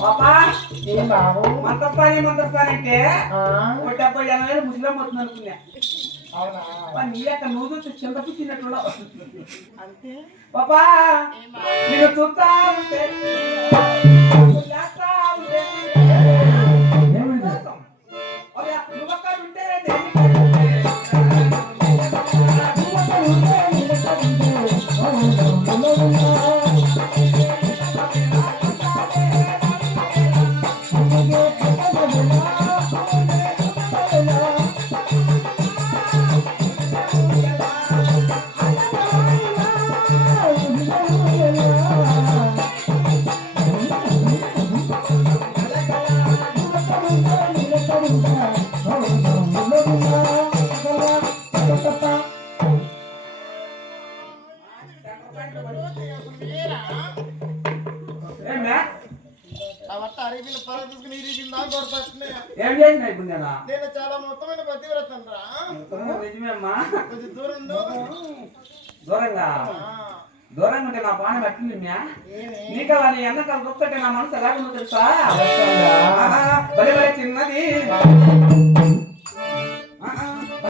పాపా మంతస్తానంటే ఒక 70,000 ముసలం పోతుంది అనుకున్నా. నీ యొక్క నువ్వు చూస్తే చింత పుచ్చినట్లు అంతే. పాపా నేను చూస్తా ఉంటే ఏం చేసిన ఇప్పుడు నేను చాలా మొత్తమైన పతివ్రతం రా. నిజమేమ్మా. కొంచెం దూరంగా ఉంటే నా పానం పట్టింది. నీకు వాళ్ళ ఎన్నకాలు దొక్కటే నా మనసు ఎలాగుందో తెలుసా? బలి చిన్నది